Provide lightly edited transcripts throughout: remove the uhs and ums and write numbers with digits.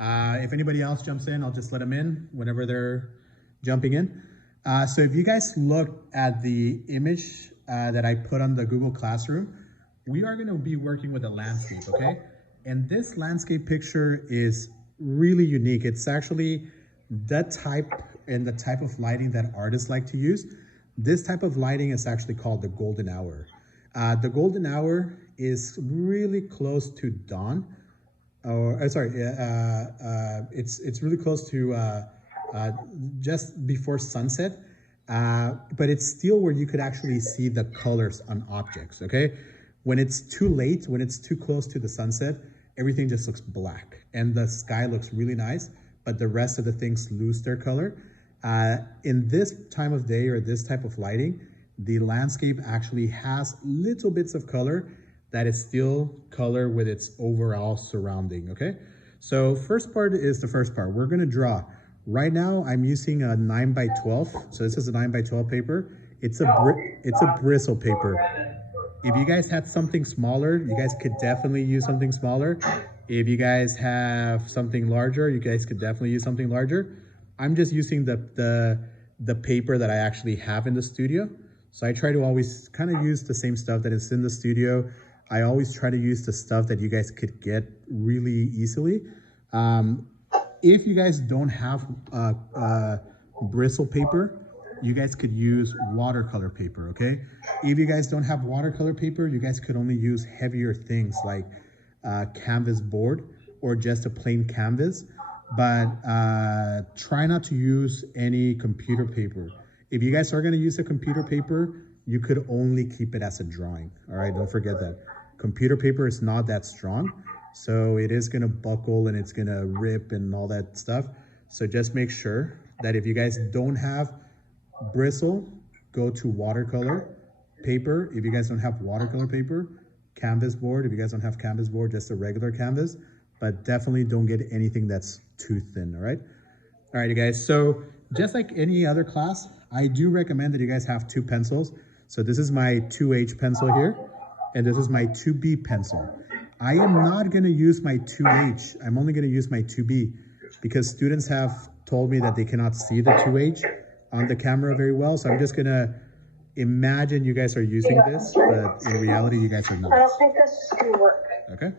If anybody else jumps in, I'll just let them in whenever they're jumping in. So if you guys look at the image that I put on the Google Classroom, we are going to be working with a landscape, okay? And this landscape picture is really unique. It's actually the type of lighting that artists like to use. This type of lighting is actually called the golden hour. The golden hour is really close to dawn, it's really close to just before sunset, but it's still where you could actually see the colors on objects, okay? When it's too late, when it's too close to the sunset, everything just looks black and the sky looks really nice, but the rest of the things lose their color. In this time of day or this type of lighting, the landscape actually has little bits of color that is still color with its overall surrounding, okay? So first part is the first part. We're gonna draw. Right now, I'm using a 9x12. So this is a 9x12 paper. It's a bristle paper. If you guys had something smaller, you guys could definitely use something smaller. If you guys have something larger, you guys could definitely use something larger. I'm just using the paper that I actually have in the studio. So I try to always kind of use the same stuff that is in the studio. I always try to use the stuff that you guys could get really easily. If you guys don't have bristle paper, you guys could use watercolor paper, okay? If you guys don't have watercolor paper, you guys could only use heavier things like canvas board or just a plain canvas, but try not to use any computer paper. If you guys are gonna use a computer paper, you could only keep it as a drawing, all right? Don't forget that. Computer paper is not that strong, so it is gonna buckle and it's gonna rip and all that stuff. So just make sure that if you guys don't have bristle, go to watercolor paper. If you guys don't have watercolor paper, canvas board. If you guys don't have canvas board, just a regular canvas, but definitely don't get anything that's too thin, all right? All right, you guys, so just like any other class, I do recommend that you guys have 2 pencils. So this is my 2H pencil here, and this is my 2B pencil. I am not gonna use my 2H. I'm only gonna use my 2B because students have told me that they cannot see the 2H on the camera very well. So I'm just gonna imagine you guys are using this, but in reality, you guys are not. I don't think this is gonna work. Okay.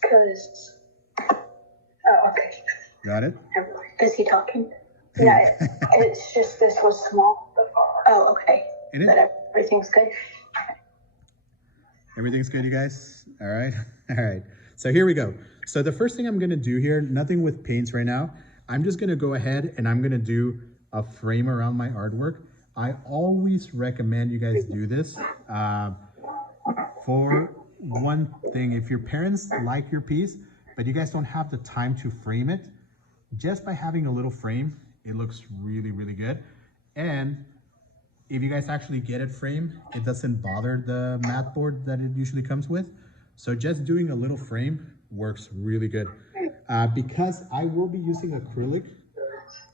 Because, oh, okay. Got it? Is he talking? Yeah, it's just this was small before. Oh, okay. But everything's good. Everything's good, you guys? All right. All right. So here we go. So the first thing I'm going to do here, nothing with paints right now. I'm just going to go ahead and I'm going to do a frame around my artwork. I always recommend you guys do this. For one thing, if your parents like your piece, but you guys don't have the time to frame it, just by having a little frame, it looks really, really good. And if you guys actually get it framed, it doesn't bother the mat board that it usually comes with. So just doing a little frame works really good. Because I will be using acrylic,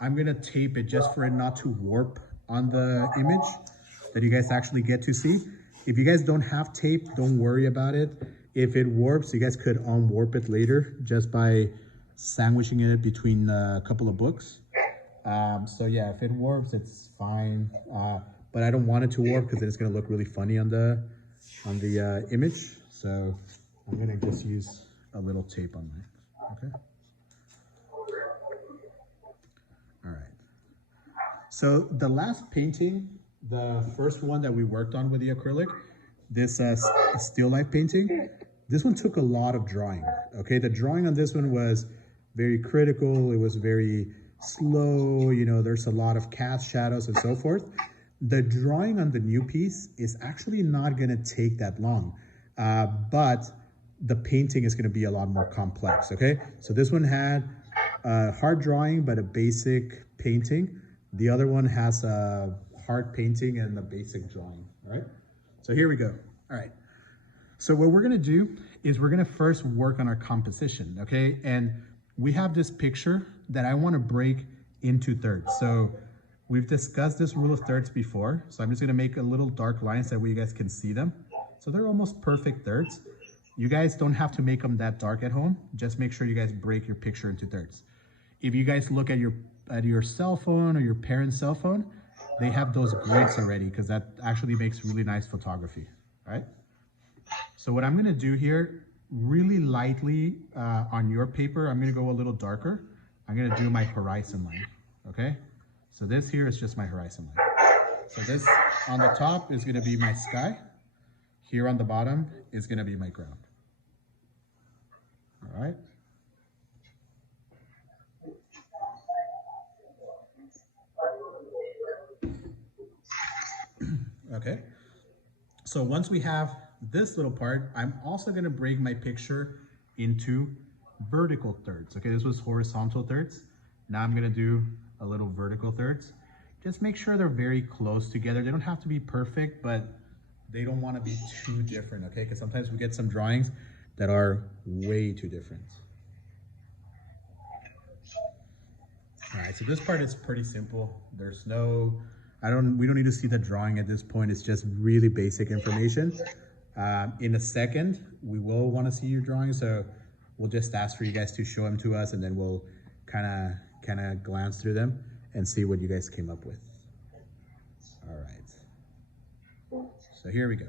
I'm gonna tape it just for it not to warp on the image that you guys actually get to see. If you guys don't have tape, don't worry about it. If it warps, you guys could unwarp it later just by sandwiching it between a couple of books. So yeah, if it warps, it's fine. But I don't want it to warp because then it's gonna look really funny on the image. So I'm gonna just use a little tape on mine, okay? All right. So the last painting, the first one that we worked on with the acrylic, this still life painting, this one took a lot of drawing, okay? The drawing on this one was very critical. It was very slow, you know, there's a lot of cast shadows and so forth. The drawing on the new piece is actually not gonna take that long, but the painting is gonna be a lot more complex, okay? So this one had a hard drawing, but a basic painting. The other one has a hard painting and a basic drawing, all right? So here we go, all right. So what we're gonna do is we're gonna first work on our composition, okay? And we have this picture that I wanna break into thirds. So we've discussed this rule of thirds before. So I'm just gonna make a little dark lines that way you guys can see them. So they're almost perfect thirds. You guys don't have to make them that dark at home. Just make sure you guys break your picture into thirds. If you guys look at your cell phone or your parent's cell phone, they have those grids already because that actually makes really nice photography, right? So what I'm gonna do here, really lightly on your paper, I'm gonna go a little darker. I'm gonna do my horizon line, okay? So this here is just my horizon line. So this on the top is gonna be my sky. Here on the bottom is gonna be my ground. All right. Okay. So once we have this little part, I'm also gonna break my picture into vertical thirds. Okay, this was horizontal thirds. Now I'm gonna do a little vertical thirds. Just make sure they're very close together. They don't have to be perfect, but they don't wanna be too different, okay? Because sometimes we get some drawings that are way too different. All right, so this part is pretty simple. There's no, we don't need to see the drawing at this point. It's just really basic information. In a second, we will want to see your drawing, so we'll just ask for you guys to show them to us, and then we'll kind of glance through them and see what you guys came up with. All right. So here we go.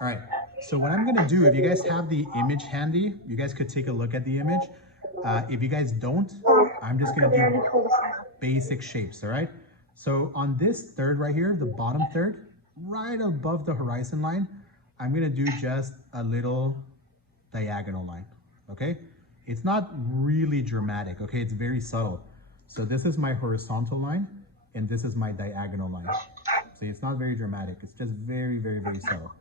All right. So what I'm gonna do, if you guys have the image handy, you guys could take a look at the image. If you guys don't, I'm just gonna do basic shapes, all right? So on this third right here, the bottom third, right above the horizon line, I'm gonna do just a little diagonal line, okay? It's not really dramatic, okay? It's very subtle. So this is my horizontal line, and this is my diagonal line. So it's not very dramatic. It's just very, very, very subtle.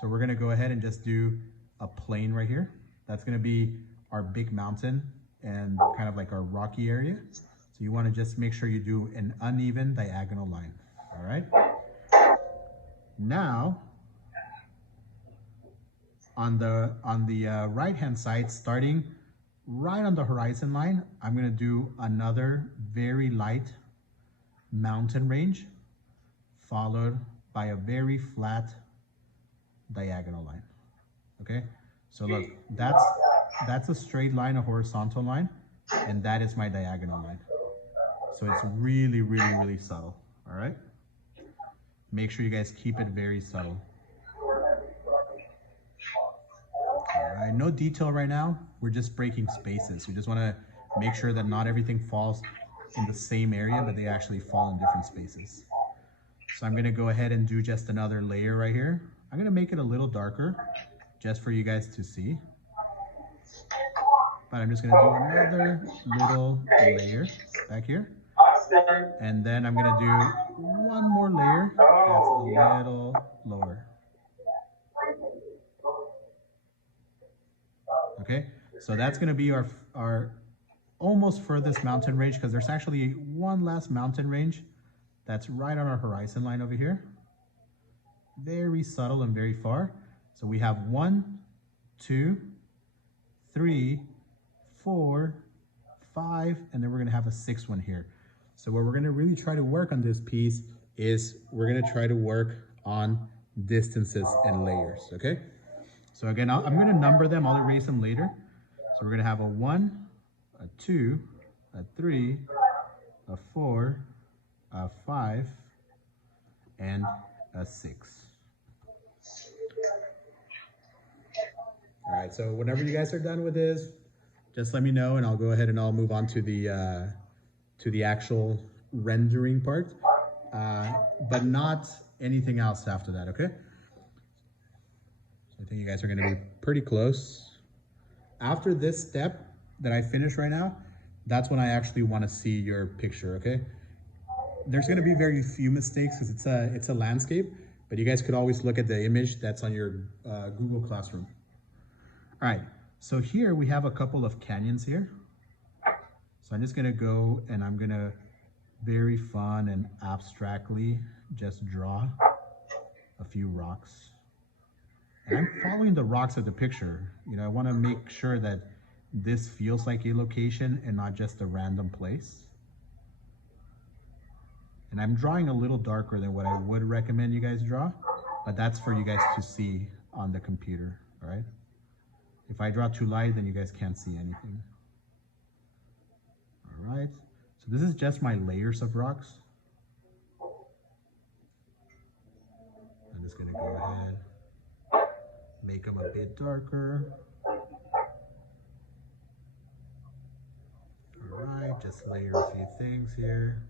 So we're gonna go ahead and just do a plane right here. That's gonna be our big mountain and kind of like our rocky area. So you wanna just make sure you do an uneven diagonal line, all right? Now, on the right-hand side, starting right on the horizon line, I'm gonna do another very light mountain range, followed by a very flat diagonal line, okay? So look, that's a straight line, a horizontal line, and that is my diagonal line. So it's really, really, really subtle, all right? Make sure you guys keep it very subtle. All right, no detail right now. We're just breaking spaces. We just wanna make sure that not everything falls in the same area, but they actually fall in different spaces. So I'm gonna go ahead and do just another layer right here. I'm gonna make it a little darker just for you guys to see. But I'm just gonna do another little layer back here. And then I'm gonna do one more layer that's a little lower. Okay, so that's gonna be our almost furthest mountain range, because there's actually one last mountain range that's right on our horizon line over here. Very subtle and very far. So we have 1, 2, 3, 4, 5, and then we're gonna have a 6th one here. So what we're gonna really try to work on this piece is we're gonna try to work on distances and layers, okay? So again, I'm gonna number them, I'll erase them later. So we're gonna have a 1, a 2, a 3, a 4, a 5, and a 6. All right, so whenever you guys are done with this, just let me know and I'll go ahead and I'll move on to the actual rendering part, but not anything else after that, okay? So I think you guys are gonna be pretty close. After this step that I finish right now, that's when I actually wanna see your picture, okay? There's gonna be very few mistakes because it's a landscape, but you guys could always look at the image that's on your Google Classroom. All right, so here we have a couple of canyons here. So I'm just gonna go and I'm gonna very fun and abstractly just draw a few rocks. And I'm following the rocks of the picture. You know, I wanna make sure that this feels like a location and not just a random place. And I'm drawing a little darker than what I would recommend you guys draw, but that's for you guys to see on the computer, all right? If I draw too light, then you guys can't see anything. All right, so this is just my layers of rocks. I'm just gonna go ahead, make them a bit darker. All right, just layer a few things here.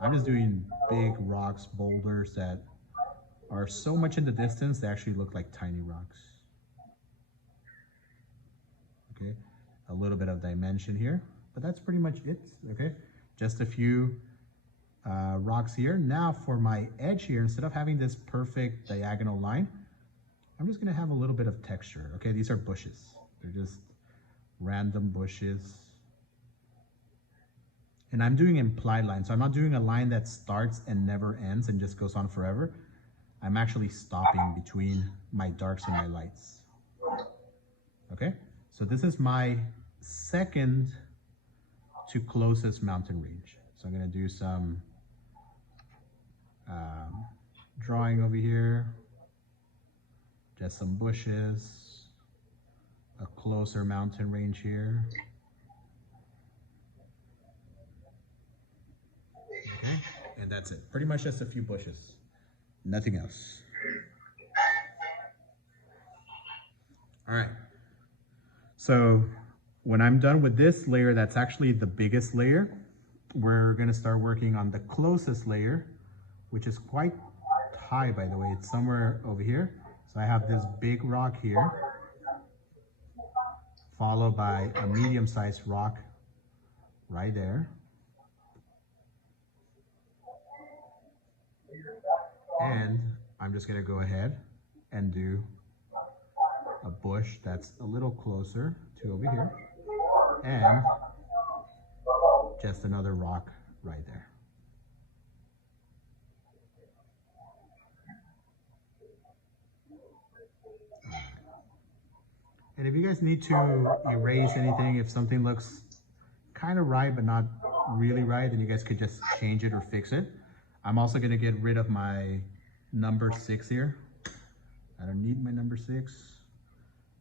I'm just doing big rocks, boulders that are so much in the distance, they actually look like tiny rocks. Okay, a little bit of dimension here, but that's pretty much it, okay? Just a few rocks here. Now for my edge here, instead of having this perfect diagonal line, I'm just gonna have a little bit of texture, okay? These are bushes. They're just random bushes. And I'm doing implied lines, so I'm not doing a line that starts and never ends and just goes on forever. I'm actually stopping between my darks and my lights. Okay, so this is my second to closest mountain range. So I'm gonna do some drawing over here, just some bushes, a closer mountain range here. Okay, and that's it. Pretty much just a few bushes, nothing else. All right, so when I'm done with this layer, that's actually the biggest layer, we're gonna start working on the closest layer, which is quite high, by the way. It's somewhere over here. So I have this big rock here, followed by a medium-sized rock right there. And I'm just gonna go ahead and do a bush that's a little closer to over here, and just another rock right there. And if you guys need to erase anything, if something looks kind of right but not really right, then you guys could just change it or fix it. I'm also gonna get rid of my number 6 here. I don't need my number 6.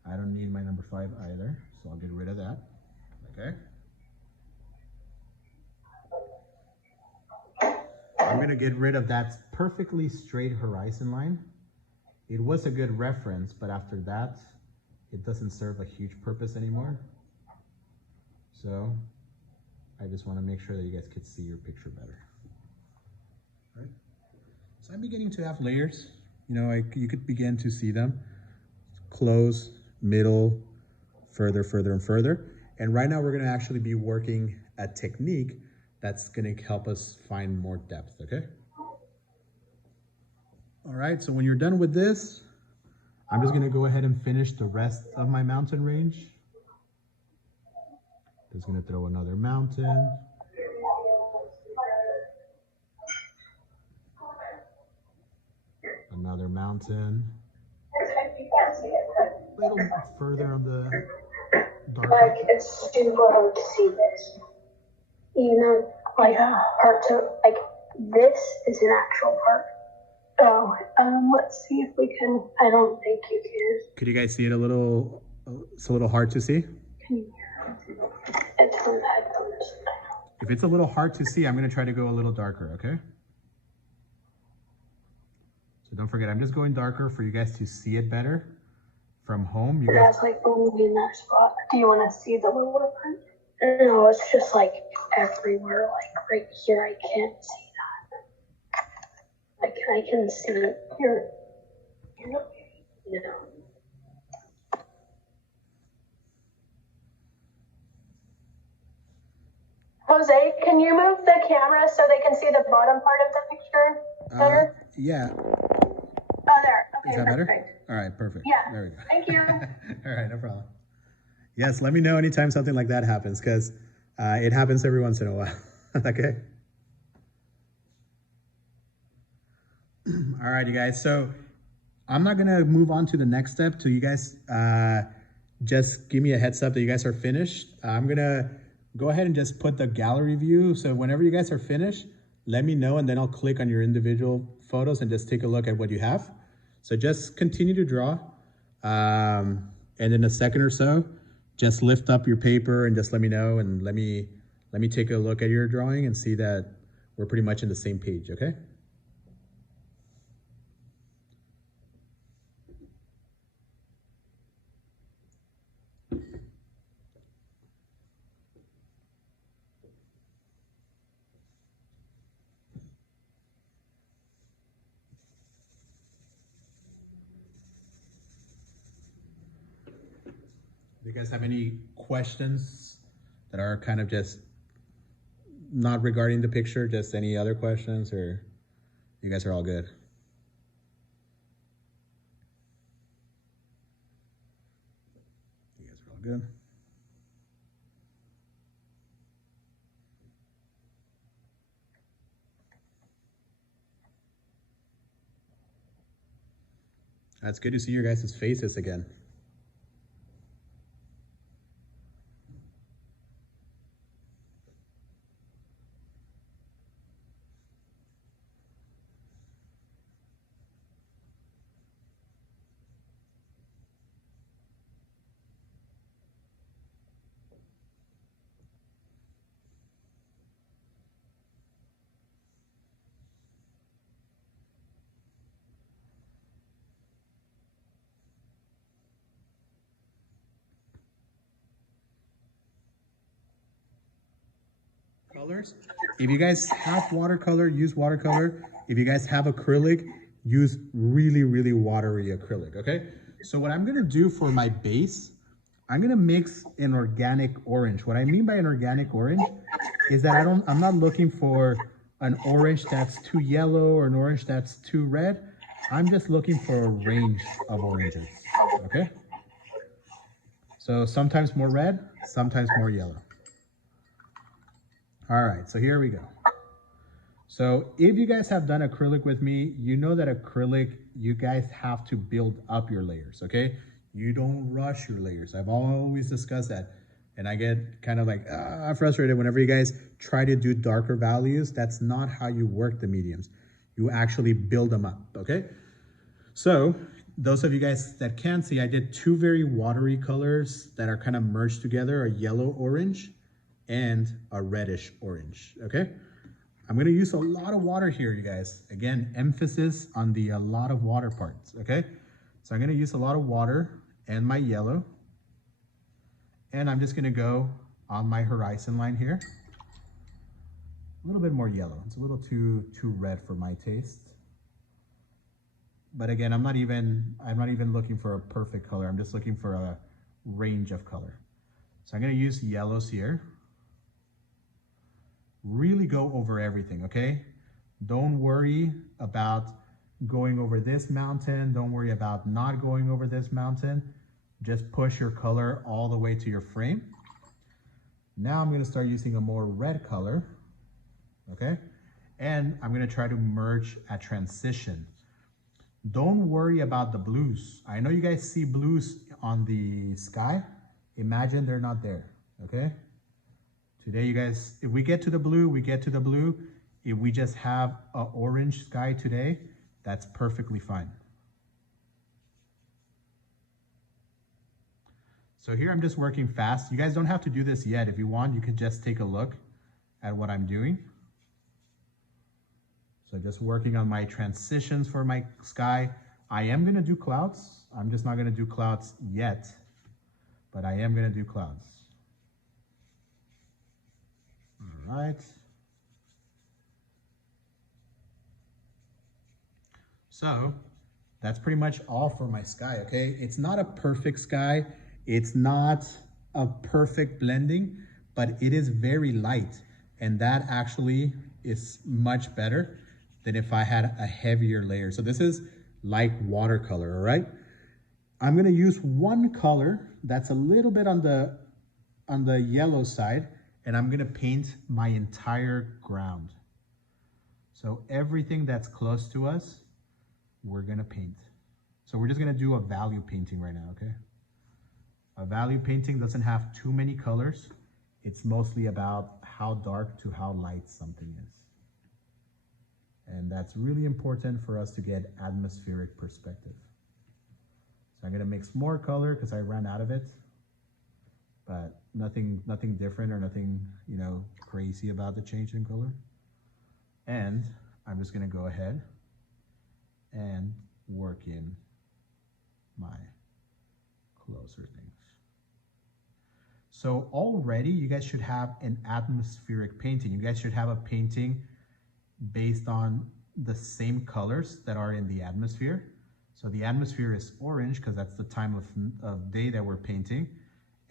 I don't need my number 5 either, so I'll get rid of that, okay? I'm gonna get rid of that perfectly straight horizon line. It was a good reference, but after that, it doesn't serve a huge purpose anymore. So I just wanna make sure that you guys could see your picture better. Right. So I'm beginning to have layers. You know, you could begin to see them. Close, middle, further, further, and further. And right now we're gonna actually be working a technique that's gonna help us find more depth, okay? All right, so when you're done with this, I'm just gonna go ahead and finish the rest of my mountain range. Just gonna throw another mountain. Another mountain. A little further on the dark. Like, it's super hard to see this. You know, like, hard to, like, this is an actual part. Oh, let's see if we can, I don't think you can. Could you guys see it a little, it's a little hard to see? Can you? It's on the headphones. If it's a little hard to see, I'm gonna try to go a little darker, okay? So don't forget, I'm just going darker for you guys to see it better from home. You guys, that's like only in that spot. Do you want to see the little print? No, it's just like everywhere. Like right here, I can't see that. Like I can see here. You know. Jose, can you move the camera so they can see the bottom part of the picture better? Yeah. Oh, there. Okay, is that perfect. better? All right, perfect. Yeah. There we go. Thank you. All right, no problem. Yes, let me know anytime something like that happens, because it happens every once in a while. Okay. All right, you guys. So I'm not gonna move on to the next step till you guys just give me a heads up that you guys are finished. I'm gonna go ahead and just put the gallery view. So whenever you guys are finished, let me know, and then I'll click on your individual photos and just take a look at what you have. So just continue to draw. And in a second or so, just lift up your paper and just let me know, and let me take a look at your drawing and see that we're pretty much in the same page, okay? Do you guys have any questions that are kind of just not regarding the picture, just any other questions, or you guys are all good? You guys are all good? That's good to see your guys' faces again. Colors. If you guys have watercolor, use watercolor. If you guys have acrylic, use really, really watery acrylic, okay? So what I'm gonna do for my base, I'm gonna mix an organic orange. What I mean by an organic orange is that I'm not looking for an orange that's too yellow or an orange that's too red. I'm just looking for a range of oranges, okay? So sometimes more red, sometimes more yellow. All right, so here we go. So if you guys have done acrylic with me, you know that acrylic, you guys have to build up your layers, okay? You don't rush your layers. I've always discussed that. And I get kind of like frustrated whenever you guys try to do darker values. That's not how you work the mediums. You actually build them up, okay? So those of you guys that can see, I did two very watery colors that are kind of merged together, a yellow orange and a reddish orange, okay? I'm gonna use a lot of water here, you guys. Again, emphasis on the a lot of water parts, okay? So I'm gonna use a lot of water and my yellow, and I'm just gonna go on my horizon line here. A little bit more yellow. It's a little too red for my taste. But again, I'm not even looking for a perfect color. I'm just looking for a range of color. So I'm gonna use yellows here. Really go over everything, okay? Don't worry about going over this mountain. Don't worry about not going over this mountain. Just push your color all the way to your frame. Now I'm gonna start using a more red color, okay? And I'm gonna try to merge a transition. Don't worry about the blues. I know you guys see blues on the sky. Imagine they're not there, okay? Today, you guys, if we get to the blue, we get to the blue. If we just have an orange sky today, that's perfectly fine. So here I'm just working fast. You guys don't have to do this yet. If you want, you could just take a look at what I'm doing. So just working on my transitions for my sky. I am gonna do clouds. I'm just not gonna do clouds yet, but I am gonna do clouds. All right. So that's pretty much all for my sky, okay? It's not a perfect sky. It's not a perfect blending, but it is very light. And that actually is much better than if I had a heavier layer. So this is light watercolor, all right? I'm gonna use one color that's a little bit on the yellow side, and I'm gonna paint my entire ground. So everything that's close to us, we're gonna paint. So we're just gonna do a value painting right now, okay? A value painting doesn't have too many colors. It's mostly about how dark to how light something is. And that's really important for us to get atmospheric perspective. So I'm gonna mix more color because I ran out of it, but nothing different or nothing, you know, crazy about the change in color. And I'm just gonna go ahead and work in my closer things. So already you guys should have an atmospheric painting. You guys should have a painting based on the same colors that are in the atmosphere. So the atmosphere is orange because that's the time of day that we're painting.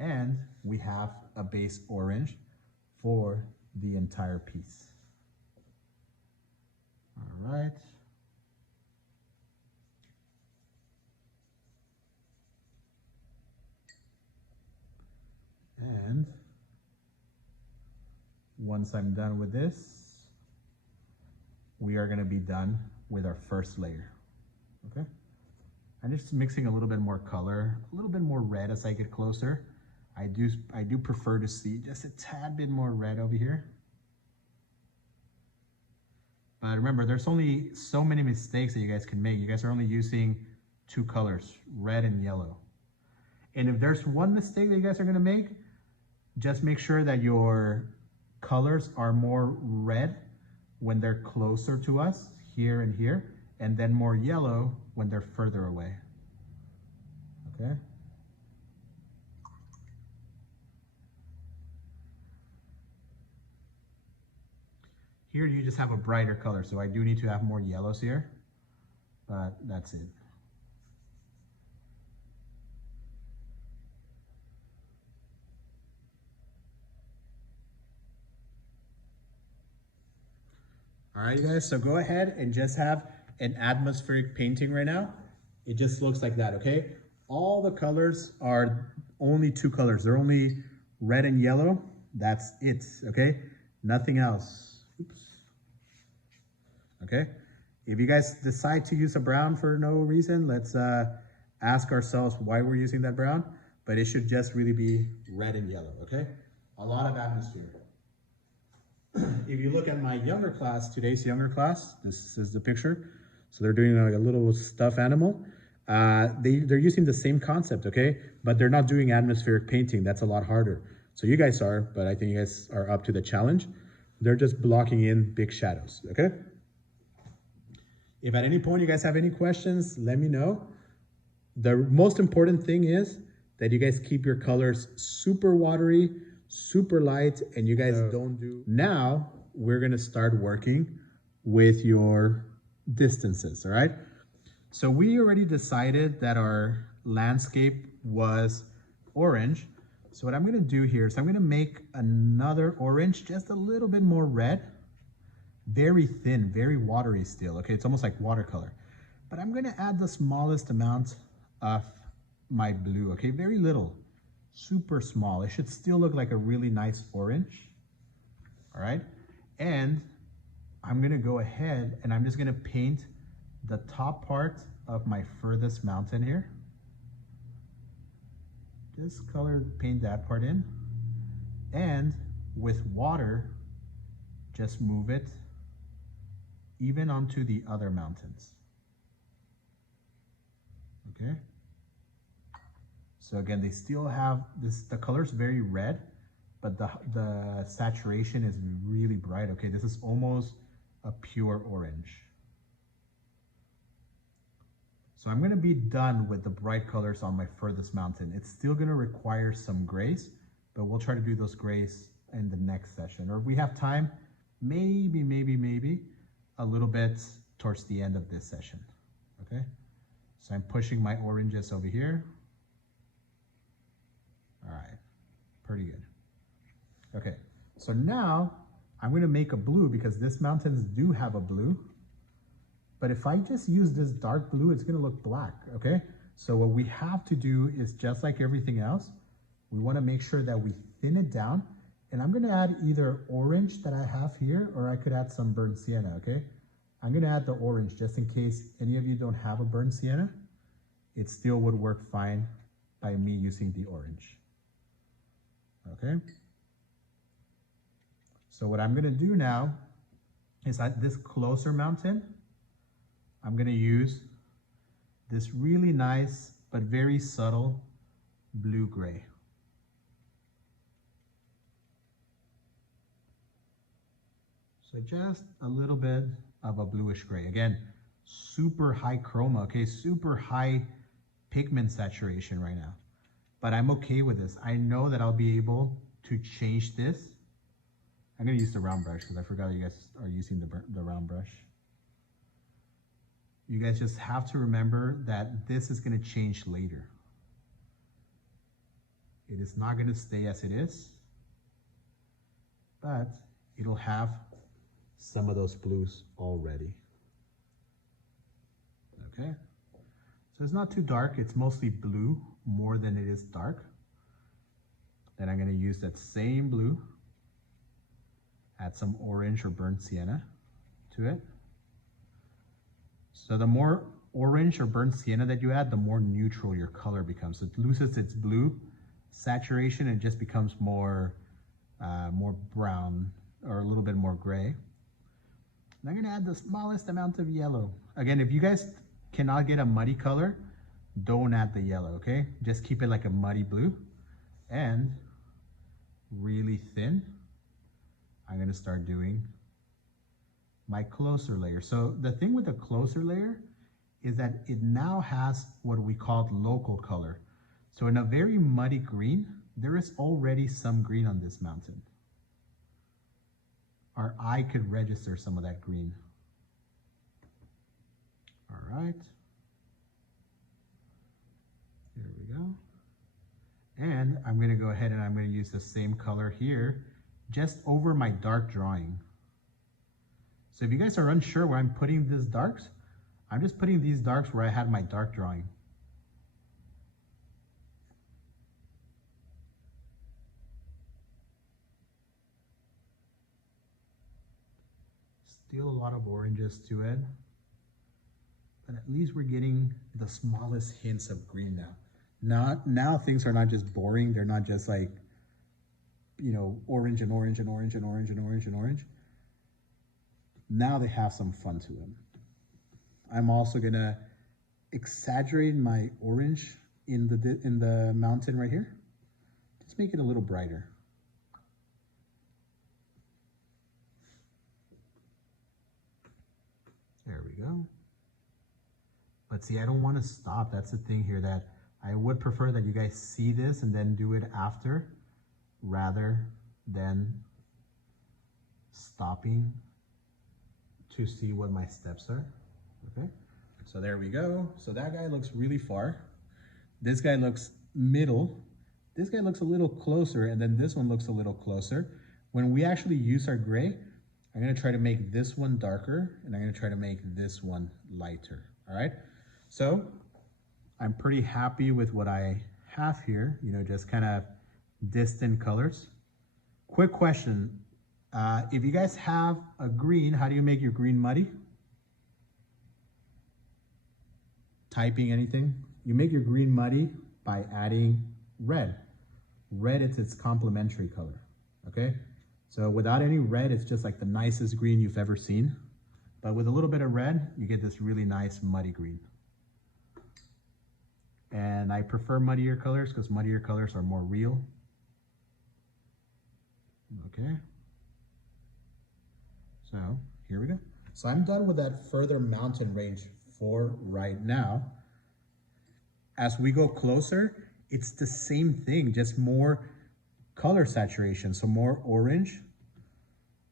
And we have a base orange for the entire piece. All right. And once I'm done with this, we are going to be done with our first layer. Okay. I'm just mixing a little bit more color, a little bit more red as I get closer. I do prefer to see just a tad bit more red over here. But remember, there's only so many mistakes that you guys can make. You guys are only using two colors, red and yellow. And if there's one mistake that you guys are gonna make, just make sure that your colors are more red when they're closer to us, here and here, and then more yellow when they're further away. Okay? Here you just have a brighter color, so I do need to have more yellows here, but that's it. All right, you guys, so go ahead and just have an atmospheric painting right now. It just looks like that, okay? All the colors are only two colors. They're only red and yellow. That's it, okay? Nothing else. Oops. Okay? If you guys decide to use a brown for no reason, let's ask ourselves why we're using that brown, but it should just really be red and yellow, okay? A lot of atmosphere. If you look at my younger class, today's younger class, this is the picture. So they're doing like a little stuffed animal. They're using the same concept, okay? But they're not doing atmospheric painting. That's a lot harder. So you guys are, but I think you guys are up to the challenge. They're just blocking in big shadows, okay? If at any point you guys have any questions, let me know. The most important thing is that you guys keep your colors super watery, super light, and you guys don't do. Now we're gonna start working with your distances, all right? So we already decided that our landscape was orange. So what I'm gonna do here is I'm gonna make another orange, just a little bit more red, very thin, very watery still, okay? It's almost like watercolor. But I'm gonna add the smallest amount of my blue, okay? Very little. Super small. It should still look like a really nice orange. All right. And I'm going to go ahead and I'm just going to paint the top part of my furthest mountain here. Just paint that part in. And with water, just move it even onto the other mountains. Okay. So again, they still have this, the color's very red, but the saturation is really bright. Okay, this is almost a pure orange. So I'm gonna be done with the bright colors on my furthest mountain. It's still gonna require some grays, but we'll try to do those grays in the next session. Or if we have time, maybe a little bit towards the end of this session, okay? So I'm pushing my oranges over here. All right, pretty good. Okay, so now I'm gonna make a blue because these mountains do have a blue. But if I just use this dark blue, it's gonna look black, okay? So what we have to do is just like everything else, we wanna make sure that we thin it down. And I'm gonna add either orange that I have here, or I could add some burnt sienna, okay? I'm gonna add the orange just in case any of you don't have a burnt sienna. It still would work fine by me using the orange. Okay, so what I'm gonna do now is at this closer mountain, I'm gonna use this really nice but very subtle blue-gray. So just a little bit of a bluish gray. Again, super high chroma, okay? Super high pigment saturation right now. But I'm okay with this. I know that I'll be able to change this. I'm gonna use the round brush because I forgot you guys are using the round brush. You guys just have to remember that this is gonna change later. It is not gonna stay as it is, but it'll have some of those blues already. Okay, so it's not too dark. It's mostly blue more than it is dark. Then I'm gonna use that same blue, add some orange or burnt sienna to it. So the more orange or burnt sienna that you add, the more neutral your color becomes. It loses its blue saturation and just becomes more brown or a little bit more gray. And I'm gonna add the smallest amount of yellow. Again, if you guys cannot get a muddy color, don't add the yellow, okay? Just keep it like a muddy blue and really thin. I'm gonna start doing my closer layer. So the thing with the closer layer is that it now has what we call local color. So in a very muddy green, there is already some green on this mountain. Our eye could register some of that green. All right. There we go. And I'm gonna go ahead and I'm gonna use the same color here, just over my dark drawing. So if you guys are unsure where I'm putting these darks, I'm just putting these darks where I had my dark drawing. Still a lot of oranges to it, but at least we're getting the smallest hints of green now. Now things are not just boring. They're not just like, you know, orange and orange and orange and orange and orange and orange. Now they have some fun to them. I'm also gonna exaggerate my orange in the mountain right here. Just make it a little brighter. There we go. But see, I don't want to stop. That's the thing here, that I would prefer that you guys see this and then do it after, rather than stopping to see what my steps are. Okay, so there we go. So that guy looks really far. This guy looks middle. This guy looks a little closer, and then this one looks a little closer. When we actually use our gray, I'm gonna try to make this one darker, and I'm gonna try to make this one lighter, all right? So I'm pretty happy with what I have here, you know, just kind of distant colors. Quick question, if you guys have a green, how do you make your green muddy? Typing anything? You make your green muddy by adding red. Red is its complementary color, okay? So without any red, it's just like the nicest green you've ever seen. But with a little bit of red, you get this really nice muddy green. And I prefer muddier colors because muddier colors are more real. Okay. So here we go. So I'm done with that further mountain range for right now. As we go closer, it's the same thing, just more color saturation. So more orange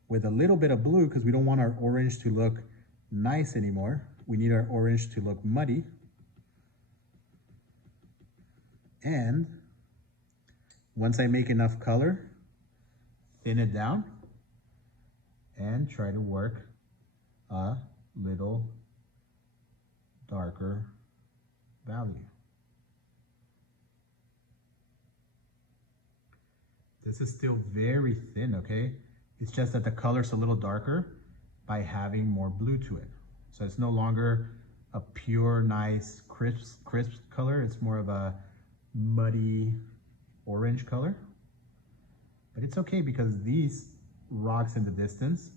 with a little bit of blue, because we don't want our orange to look nice anymore. We need our orange to look muddy. And once I make enough color, thin it down and try to work a little darker value. This is still very thin, okay? It's just that the color's a little darker by having more blue to it. So it's no longer a pure, nice, crisp color. It's more of a muddy orange color. But it's okay because these rocks in the distance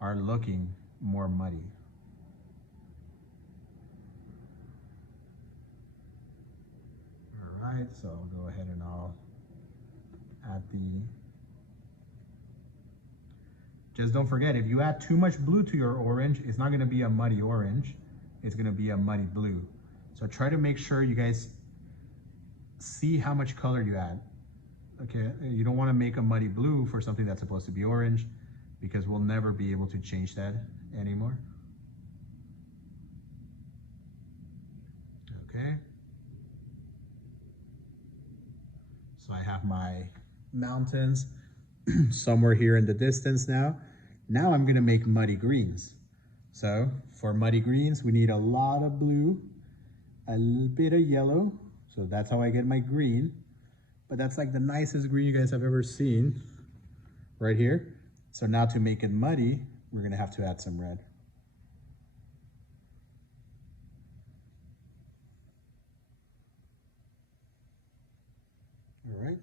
are looking more muddy. right, so I'll go ahead and I'll add the, just don't forget, if you add too much blue to your orange, it's not gonna be a muddy orange, it's gonna be a muddy blue. So try to make sure you guys see how much color you add. Okay, you don't wanna make a muddy blue for something that's supposed to be orange, because we'll never be able to change that anymore. Okay. So I have my mountains somewhere here in the distance now. Now I'm gonna make muddy greens. So for muddy greens, we need a lot of blue, a little bit of yellow. So that's how I get my green. But that's like the nicest green you guys have ever seen right here. So now to make it muddy, we're gonna have to add some red. All right.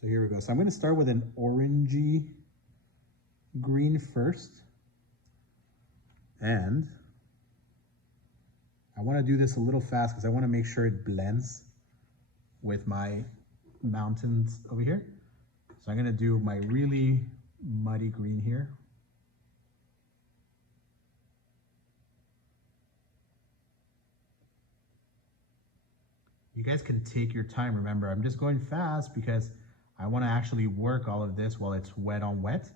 So here we go. So I'm gonna start with an orangey green first. And I wanna do this a little fast because I wanna make sure it blends with my mountains over here. So I'm gonna do my really muddy green here. You guys can take your time. Remember, I'm just going fast because I wanna actually work all of this while it's wet on wet.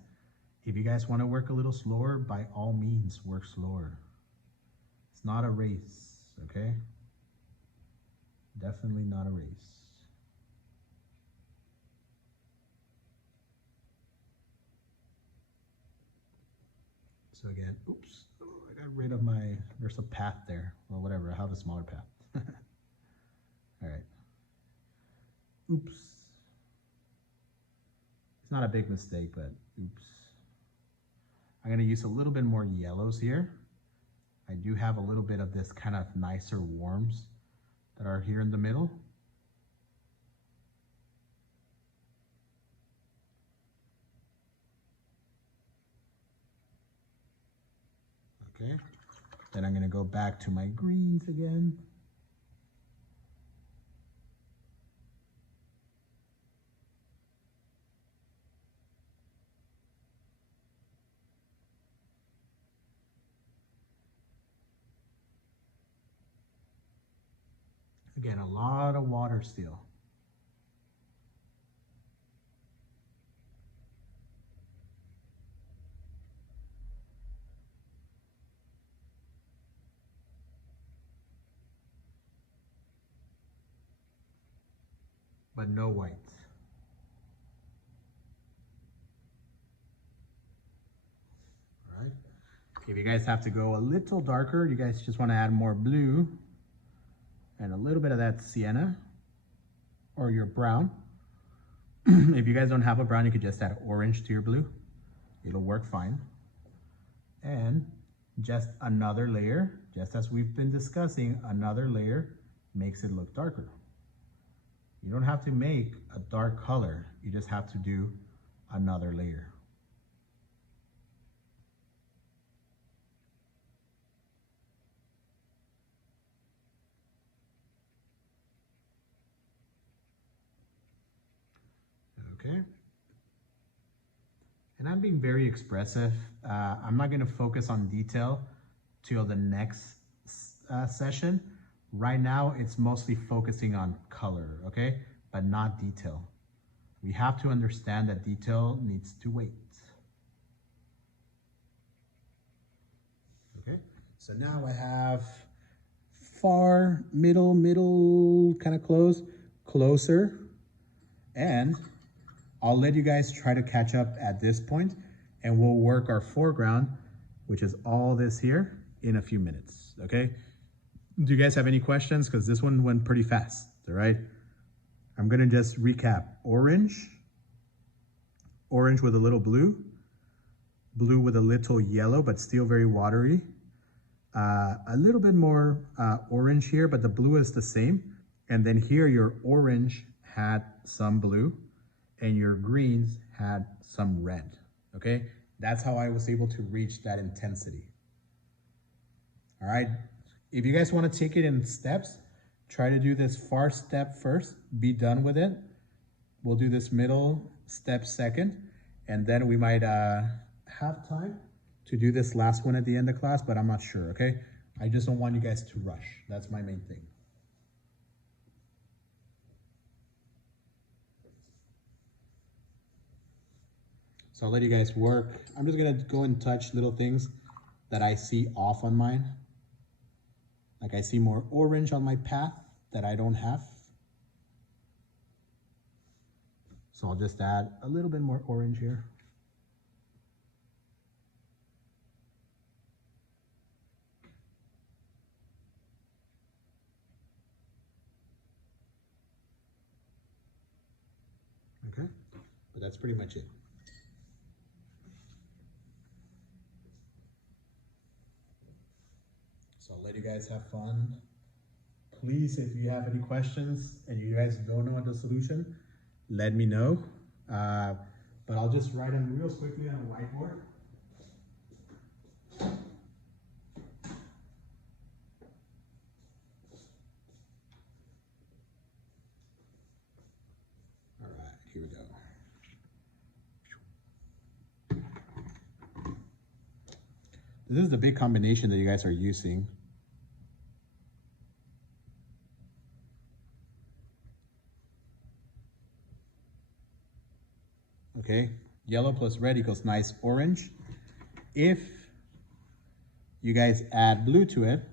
If you guys wanna work a little slower, by all means, work slower. It's not a race, okay? Definitely not a race. So again, oops, oh, I got rid of my, there's a path there. Well, whatever, I have a smaller path. All right. Oops. It's not a big mistake, but oops. I'm gonna use a little bit more yellows here. I do have a little bit of this kind of nicer warms that are here in the middle. Okay, then I'm gonna go back to my greens again. Again, a lot of water still. But no white. All right. If you guys have to go a little darker, you guys just want to add more blue and a little bit of that sienna or your brown. If you guys don't have a brown, you could just add orange to your blue. It'll work fine. And just another layer, just as we've been discussing, another layer makes it look darker. You don't have to make a dark color, you just have to do another layer. Okay. And I'm being very expressive. I'm not gonna focus on detail till the next session. Right now, it's mostly focusing on color, okay? But not detail. We have to understand that detail needs to wait. Okay, so now I have far, middle, kind of close, closer, and I'll let you guys try to catch up at this point, and we'll work our foreground, which is all this here, in a few minutes, okay? Do you guys have any questions? Because this one went pretty fast, all right? I'm gonna just recap. Orange with a little blue, blue with a little yellow, but still very watery. A little bit more orange here, but the blue is the same. And then here your orange had some blue and your greens had some red, okay? That's how I was able to reach that intensity. All right, if you guys wanna take it in steps, try to do this far step first, be done with it. We'll do this middle step second, and then we might have time to do this last one at the end of class, but I'm not sure, okay? I just don't want you guys to rush. That's my main thing. So I'll let you guys work. I'm just gonna go and touch little things that I see off on mine. Like I see more orange on my path that I don't have. So I'll just add a little bit more orange here. Okay, but that's pretty much it. So I'll let you guys have fun. Please, if you have any questions and you guys don't know the solution, let me know. But I'll just write them real quickly on a whiteboard. All right, here we go. This is the big combination that you guys are using. Okay, yellow plus red equals nice orange. If you guys add blue to it,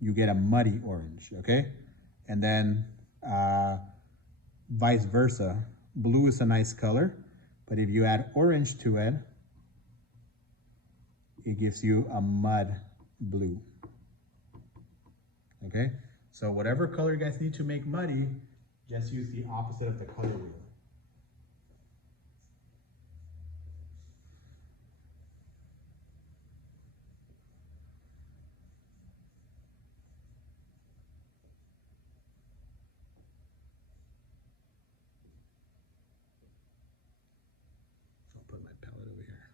you get a muddy orange, okay? And then vice versa. Blue is a nice color, but if you add orange to it, it gives you a mud blue, okay? So whatever color you guys need to make muddy, just use the opposite of the color wheel. I'll put my palette over here.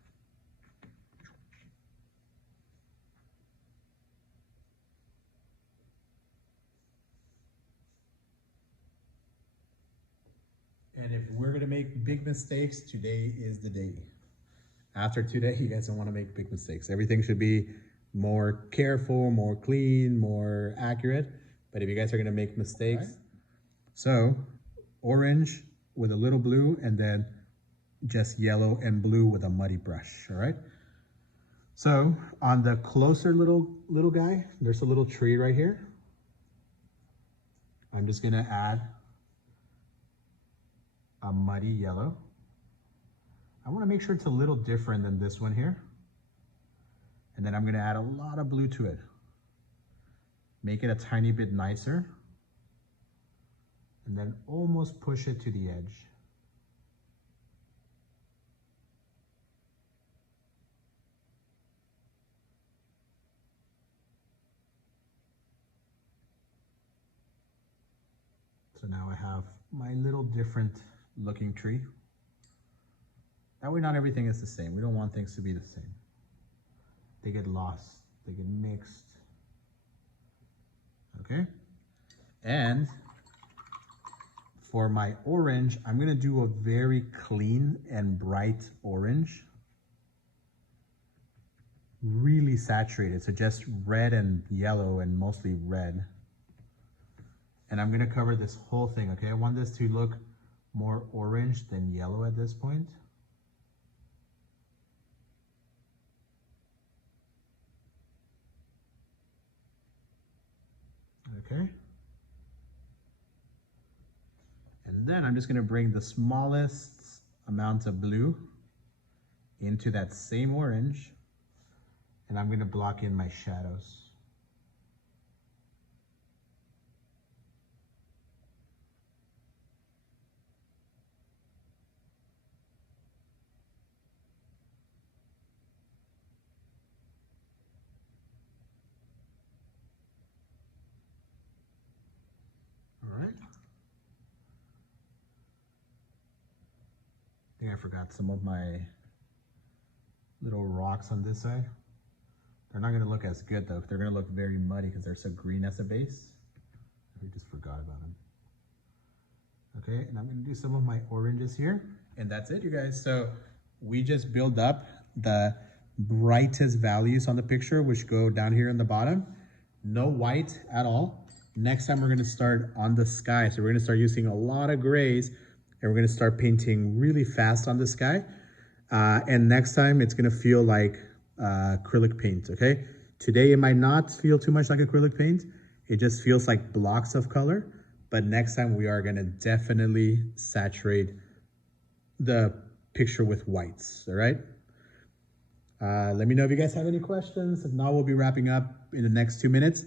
And if we're gonna make big mistakes, today is the day. After today, you guys don't wanna make big mistakes. Everything should be more careful, more clean, more accurate. But if you guys are gonna make mistakes, right. So orange with a little blue and then just yellow and blue with a muddy brush, all right? So on the closer little guy, there's a little tree right here. I'm just gonna add a muddy yellow. I wanna make sure it's a little different than this one here. And then I'm gonna add a lot of blue to it. Make it a tiny bit nicer. And then almost push it to the edge. So now I have my little different looking tree. That way not everything is the same. We don't want things to be the same. They get lost, they get mixed. Okay? And for my orange, I'm gonna do a very clean and bright orange. Really saturated, so just red and yellow and mostly red. And I'm gonna cover this whole thing, okay? I want this to look more orange than yellow at this point. Okay. And then I'm just gonna bring the smallest amount of blue into that same orange, and I'm gonna block in my shadows. All right. I think I forgot some of my little rocks on this side. They're not gonna look as good though. They're gonna look very muddy because they're so green as a base. We just forgot about them. Okay, and I'm gonna do some of my oranges here. And that's it, you guys. So we just build up the brightest values on the picture, which go down here in the bottom. No white at all. Next time we're gonna start on the sky. So we're gonna start using a lot of grays and we're gonna start painting really fast on the sky. And next time it's gonna feel like acrylic paint, okay? Today it might not feel too much like acrylic paint. It just feels like blocks of color. But next time we are gonna definitely saturate the picture with whites, all right? Let me know if you guys have any questions. If not, we'll be wrapping up in the next 2 minutes.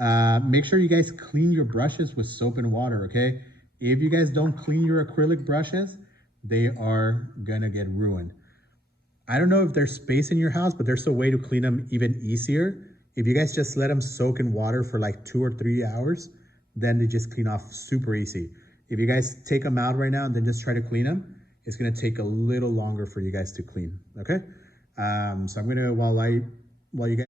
Make sure you guys clean your brushes with soap and water, okay? If you guys don't clean your acrylic brushes, they are gonna get ruined. I don't know if there's space in your house, but there's a way to clean them even easier. If you guys just let them soak in water for like 2 or 3 hours, then they just clean off super easy. If you guys take them out right now and then just try to clean them, it's gonna take a little longer for you guys to clean, okay? So I'm gonna, while you guys